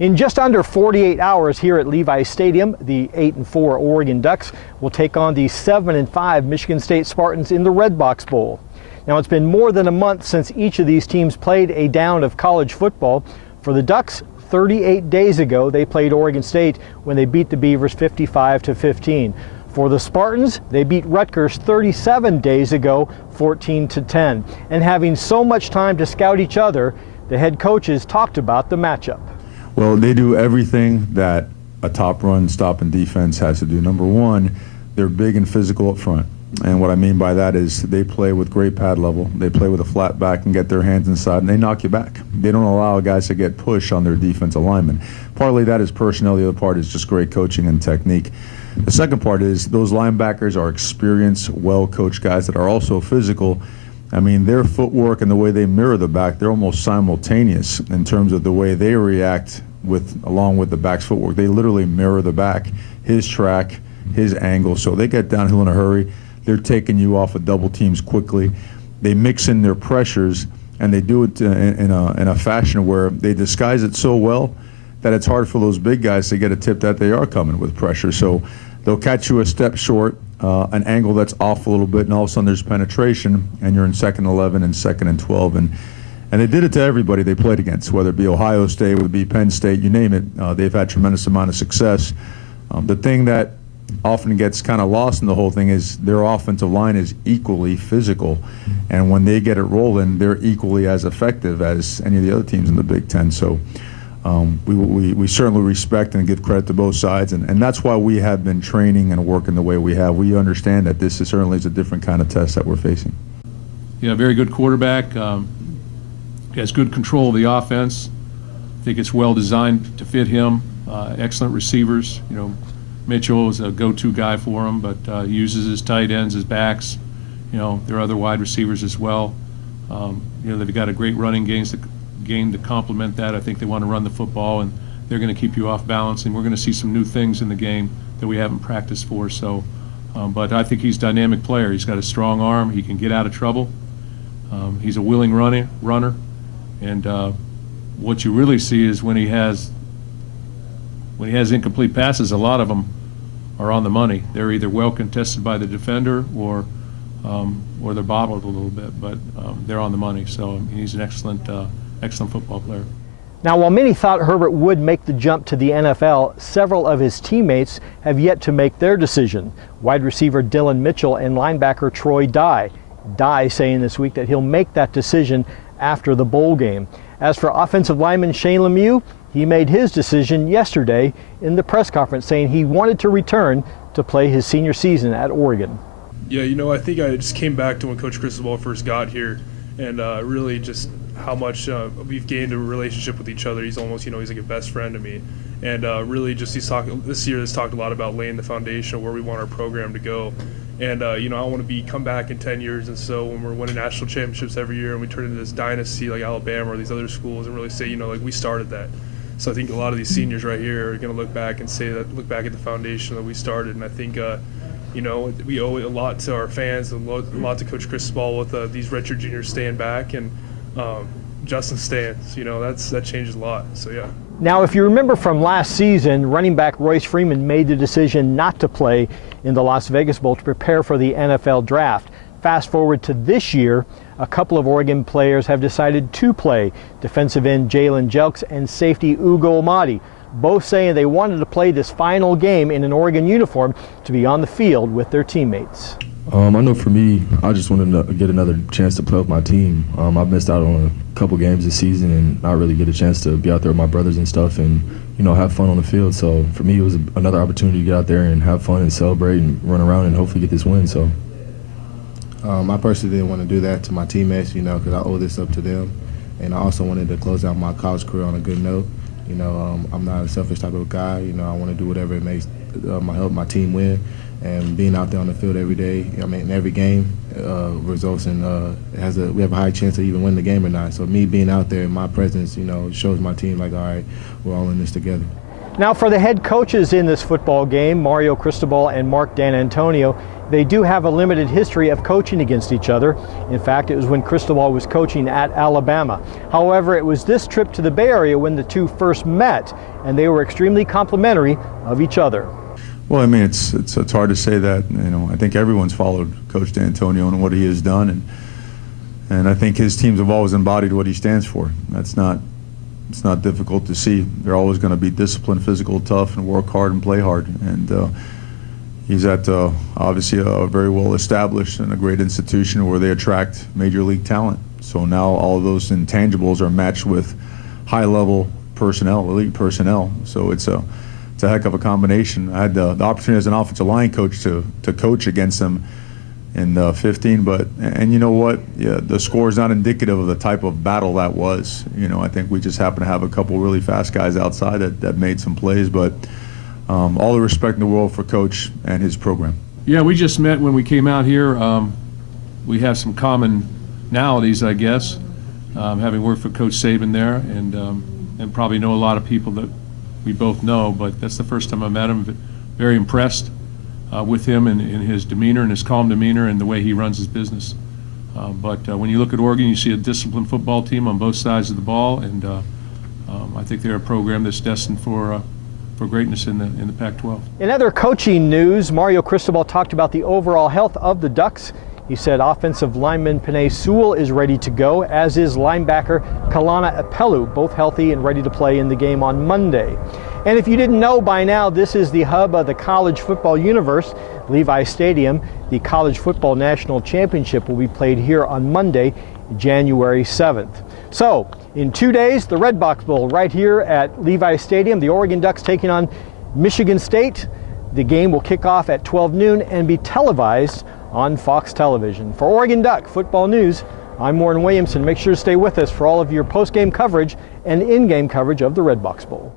In just under 48 hours here at Levi's Stadium, the 8-4 Oregon Ducks will take on the 7-5 Michigan State Spartans in the Redbox Bowl. Now, it's been more than a month since each of these teams played a down of college football. For the Ducks, 38 days ago, they played Oregon State when they beat the Beavers 55-15. For the Spartans, they beat Rutgers 37 days ago, 14-10. And having so much time to scout each other, the head coaches talked about the matchup. Well, they do everything that a top run stopping defense has to do. Number one, they're big and physical up front. And what I mean by that is they play with great pad level. They play with a flat back and get their hands inside, and they knock you back. They don't allow guys to get pushed on their defensive linemen. Partly that is personnel. The other part is just great coaching and technique. The second part is those linebackers are experienced, well-coached guys that are also physical. I mean, their footwork and the way they mirror the back, they're almost simultaneous in terms of the way they react along with the back's footwork. They literally mirror the back, his track, his angle. So they get downhill in a hurry. They're taking you off of double teams quickly. They mix in their pressures, and they do it in a fashion where they disguise it so well that it's hard for those big guys to get a tip that they are coming with pressure. So they'll catch you a step short, an angle that's off a little bit, and all of a sudden there's penetration, and you're in 2nd and 11 and 2nd and 12. And they did it to everybody they played against, whether it be Ohio State, whether it be Penn State, you name it. They've had tremendous amount of success. The thing that often gets kind of lost in the whole thing is their offensive line is equally physical, and when they get it rolling, they're equally as effective as any of the other teams in the Big Ten. So we certainly respect and give credit to both sides, and that's why we have been training and working the way we have. We understand that this certainly is a different kind of test that we're facing. Yeah, very good quarterback. He has good control of the offense. I think it's well designed to fit him. Excellent receivers. You know, Mitchell is a go-to guy for him, but he uses his tight ends, his backs. You know, there are other wide receivers as well. You know, they've got a great running game to complement that. I think they want to run the football, and they're going to keep you off balance, and we're going to see some new things in the game that we haven't practiced for. So, but I think he's a dynamic player. He's got a strong arm. He can get out of trouble. He's a willing runner, and what you really see is when he has incomplete passes, a lot of them are on the money. They're either well contested by the defender or they're bottled a little bit, but they're on the money. So he's an excellent football player. Now, while many thought Herbert would make the jump to the NFL, several of his teammates have yet to make their decision. Wide receiver Dylan Mitchell and linebacker Troy Dye. Dye saying this week that he'll make that decision after the bowl game. As for offensive lineman Shane Lemieux, he made his decision yesterday in the press conference, saying he wanted to return to play his senior season at Oregon. Yeah, you know, I think I just came back to when Coach Cristobal first got here, and really just how much we've gained a relationship with each other. He's almost, you know, he's like a best friend to me. And really just this year has talked a lot about laying the foundation of where we want our program to go. And, you know, I want to come back in 10 years and so when we're winning national championships every year and we turn into this dynasty like Alabama or these other schools and really say, you know, like we started that. So I think a lot of these seniors right here are going to look back and say that, look back at the foundation that we started. And I think, you know, we owe a lot to our fans, a lot to Coach Cristobal with these redshirt juniors staying back and Justin Stans. You know, that changes a lot. So, yeah. Now, if you remember from last season, running back Royce Freeman made the decision not to play in the Las Vegas Bowl to prepare for the NFL draft. Fast forward to this year, a couple of Oregon players have decided to play. Defensive end Jalen Jelks and safety Ugo Amadi, both saying they wanted to play this final game in an Oregon uniform to be on the field with their teammates. I know for me, I just wanted to get another chance to play with my team. I've missed out on a couple games this season and not really get a chance to be out there with my brothers and stuff and, you know, have fun on the field. So for me, it was another opportunity to get out there and have fun and celebrate and run around and hopefully get this win. So I personally didn't want to do that to my teammates, you know, because I owe this up to them. And I also wanted to close out my college career on a good note. You know, I'm not a selfish type of guy. You know, I want to do whatever it makes help my team win. And being out there on the field every day, I mean, every game results in we have a high chance to even win the game or not. So me being out there, my presence, you know, shows my team like, all right, we're all in this together. Now, for the head coaches in this football game, Mario Cristobal and Mark D'Antonio, They do have a limited history of coaching against each other. In fact, it was when Cristobal was coaching at Alabama. However, it was this trip to the Bay Area when the two first met, and they were extremely complimentary of each other. Well, I mean, it's hard to say that. You know, I think everyone's followed Coach D'Antonio and what he has done, and I think his teams have always embodied what he stands for. It's not difficult to see. They're always going to be disciplined, physical, tough, and work hard and play hard. And he's at obviously a very well established and a great institution where they attract major league talent. So now all of those intangibles are matched with high-level personnel, elite personnel. So it's a heck of a combination. I had the opportunity as an offensive line coach to coach against them in 15, and you know what? Yeah, the score is not indicative of the type of battle that was. You know, I think we just happened to have a couple really fast guys outside that made some plays, but all the respect in the world for Coach and his program. Yeah, we just met when we came out here. We have some commonalities, I guess, having worked for Coach Saban there, and probably know a lot of people that we both know, but that's the first time I met him. Very impressed with him and his demeanor and his calm demeanor and the way he runs his business. But when you look at Oregon, you see a disciplined football team on both sides of the ball, and I think they're a program that's destined for greatness in the Pac-12. In other coaching news, Mario Cristobal talked about the overall health of the Ducks. He said offensive lineman Penei Sewell is ready to go, as is linebacker Kalana Apelu, both healthy and ready to play in the game on Monday. And if you didn't know by now, this is the hub of the college football universe, Levi Stadium. The College Football National Championship will be played here on Monday, January 7th. So, in 2 days, the Redbox Bowl right here at Levi Stadium. The Oregon Ducks taking on Michigan State. The game will kick off at 12 noon and be televised on Fox Television. For Oregon Duck Football News, I'm Warren Williamson. Make sure to stay with us for all of your post-game coverage and in-game coverage of the Redbox Bowl.